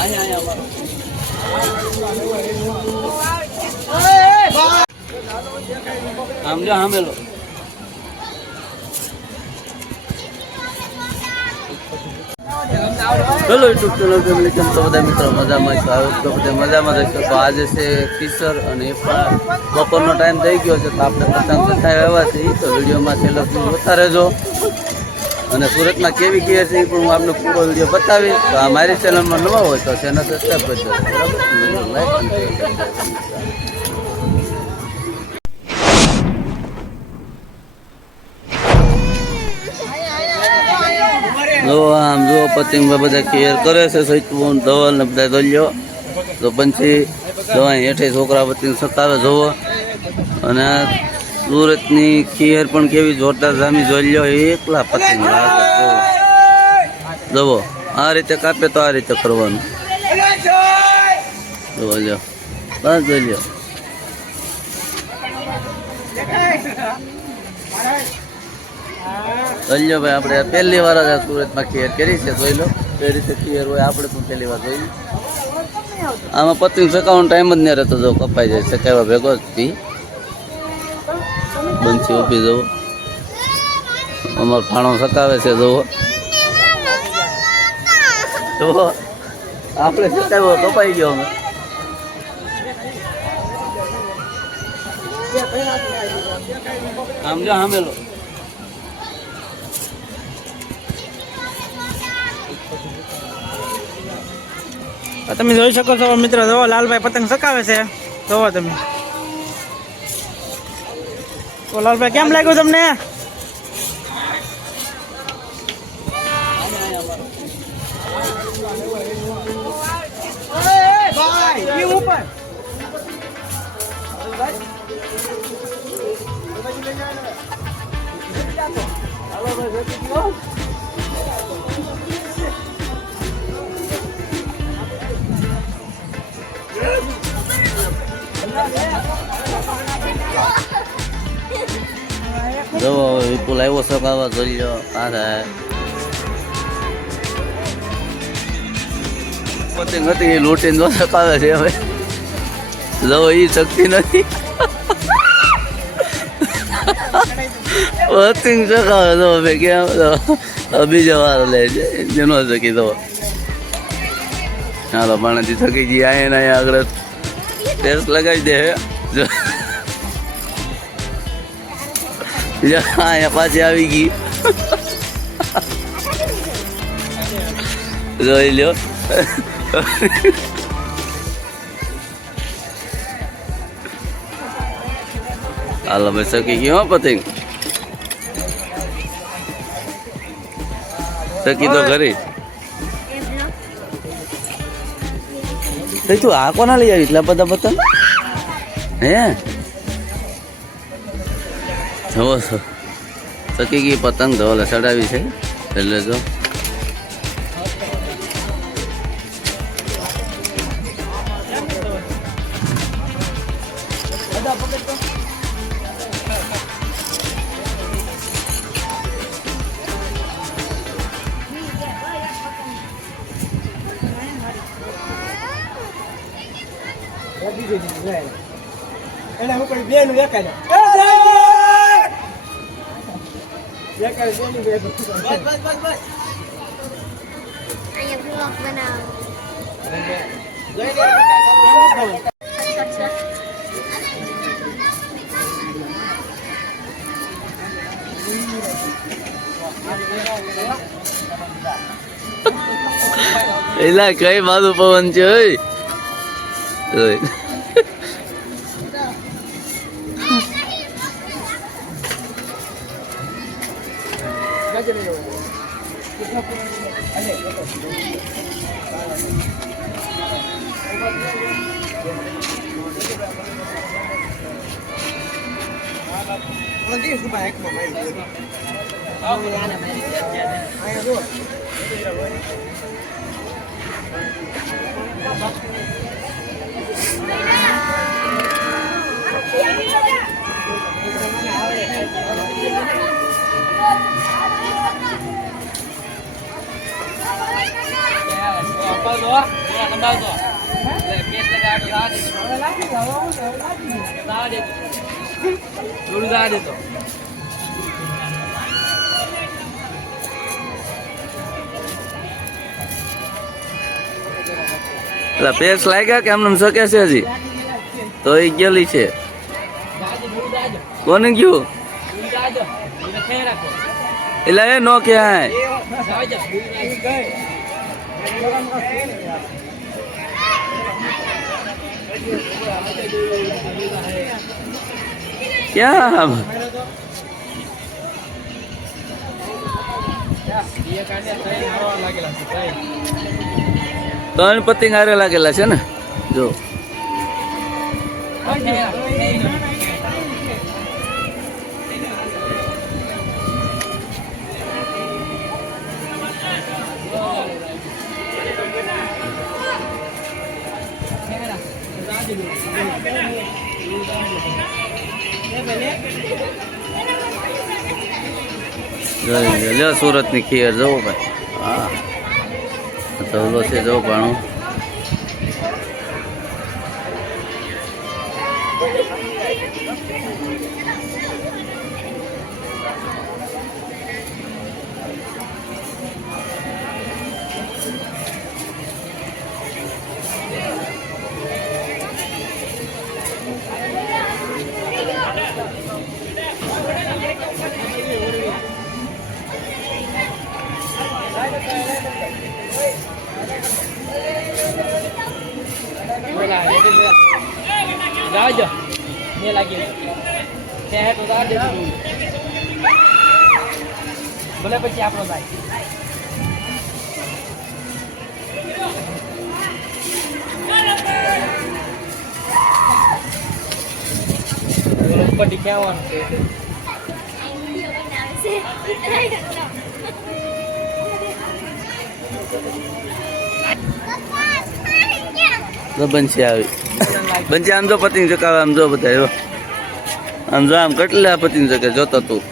આમ જો સામેલો ચલો યુટ્યુબ ચેનલ ફેમિલી કેમ તો બધા મિત્રો મજામાં છો? આ વખતે બધા મજામાં રહેશો. તો આજે છે કિશોર અને એ પણ બપોરનો ટાઈમ થઈ ગયો છે, તો આપણે પતંગ ચગાવ્યા આવ્યા છીએ. તો વિડીયોમાં છેલ્લો જોતા રહેજો. અને સુરતમાં કેવી કેર છે એ પણ હું આપને પૂરો વિડીયો બતાવીશ. તો આ મારી ચેનલમાં નવા હોય તો ચેનલ સબસ્ક્રાઈબ કરજો, બરાબર? લાઈક અને શેર કરજો. જો આમ જો પતંગમાં બધા કેર કરે છે, સૈતું ધવલ ને બધા દોલ્યો. તો પછી દવા હેઠે છોકરા પતંગ સતાવે જોવો. અને સુરતની ખીર પણ કેવી જોરદાર જામી જોઈ લો. એકલા પતંગ જોવો, આ રીતે કાપે તો આ રીતે કરવાનું. જોવો જો બસ જોઈ લો. જોઈ લો ભાઈ, આપણે પહેલી વાર જ સુરતમાં ખીર કરી છે. જોઈ લો કઈ રીતે ખીર હોય, આપણે પણ પહેલી વાર જોઈ. આમાં પતંગ સકાવવાનો ટાઈમ જ નહીં રહેતો. જો કપાઈ જાય સકાવવા ભેગો જ થી બંસી ઊભી જવો. અમારો ફાણો સકાવે છે જુઓ. જુઓ આપણે સકાવ્યો કપાઈ ગયો. અમે આમ જો સામેલો તમે જોઈ શકો છો મિત્રો. જો લાલભાઈ પતંગ સકાવે છે. જોવો તમે. તો લાલભાઈ કેમ લાગ્યું તમને? જો વિપુલ આવ્યો સકાવવા. જોઈ લો આ થાય પતંગ હતી એ લૂંટીને જો સકાવે છે. હવે જો એ શક્તિ નથી. પતંગ સકાવે તો હવે કેમ બીજો વાર લે છે જેનો શકી. તો ચાલો પાણીથી થકી ગઈ. અહીંયા આગળ ટેસ્ટ લગાવી દે. જો અહીંયા પાછી આવી ગઈ. જોઈ લો. હાલો ભાઈ શકી ગયો પતંગ. શકી તો ઘરે. તું આ કોના લઈ આવી એટલા બધા પતંગ? હે જવો છો શકી ગઈ પતંગ ધોલે ચડાવી છે. એટલે જો એના ઉપર બેન વેકાય. એલા કઈ બાજુ પવન છે? Apa એટલે પેસ લાગ્યા કે એમને શકે છે હજી તો એ ગયેલી છે કોને ગયું એટલે એ નો ક્યાંય ક્યાં ત્રણ પતિંગ હારે લાગેલા છે ને જો લ્યો સુરત ની ખીર જવું ભાઈ હા ધવલો છે જવું ભાણું ભલે પછી આપણો ભાઈ પટ્ટી ક્યાં તો બંસી આવી બંસી આમ જો પતિંગ ચકાવે આમ જો બધા આમ જો આમ કેટલા પતિંગ ચકે જોતો તું